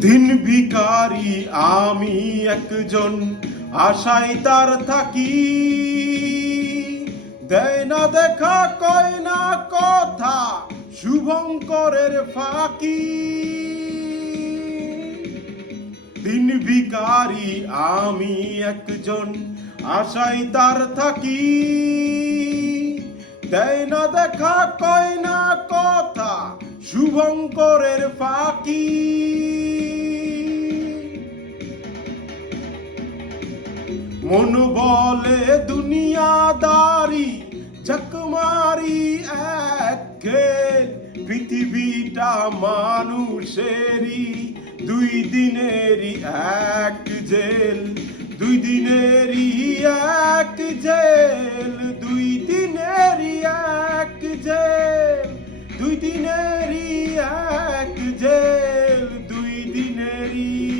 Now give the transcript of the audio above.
দিন ভিখারি আমি একজন, আশায় তার থাকি। দেয় না দেখা, কয় না কথা, শুভঙ্করের ফাঁকি। দিন ভিখারি আমি একজন, আশায় তার থাকি। দেয় না দেখা, কয় না কথা, শুভঙ্করের ফাঁকি। মন বলে দুনিয়াদারি, ঝকমারি এক খেল। পৃথিবীটা মানুষেরই, দুই দিনেরই এক জেল। দুই দিনেরই এক জেল, দুই দিনেরই এক জেল। দুই দিনেরই এক জেল, দুই দিনেরই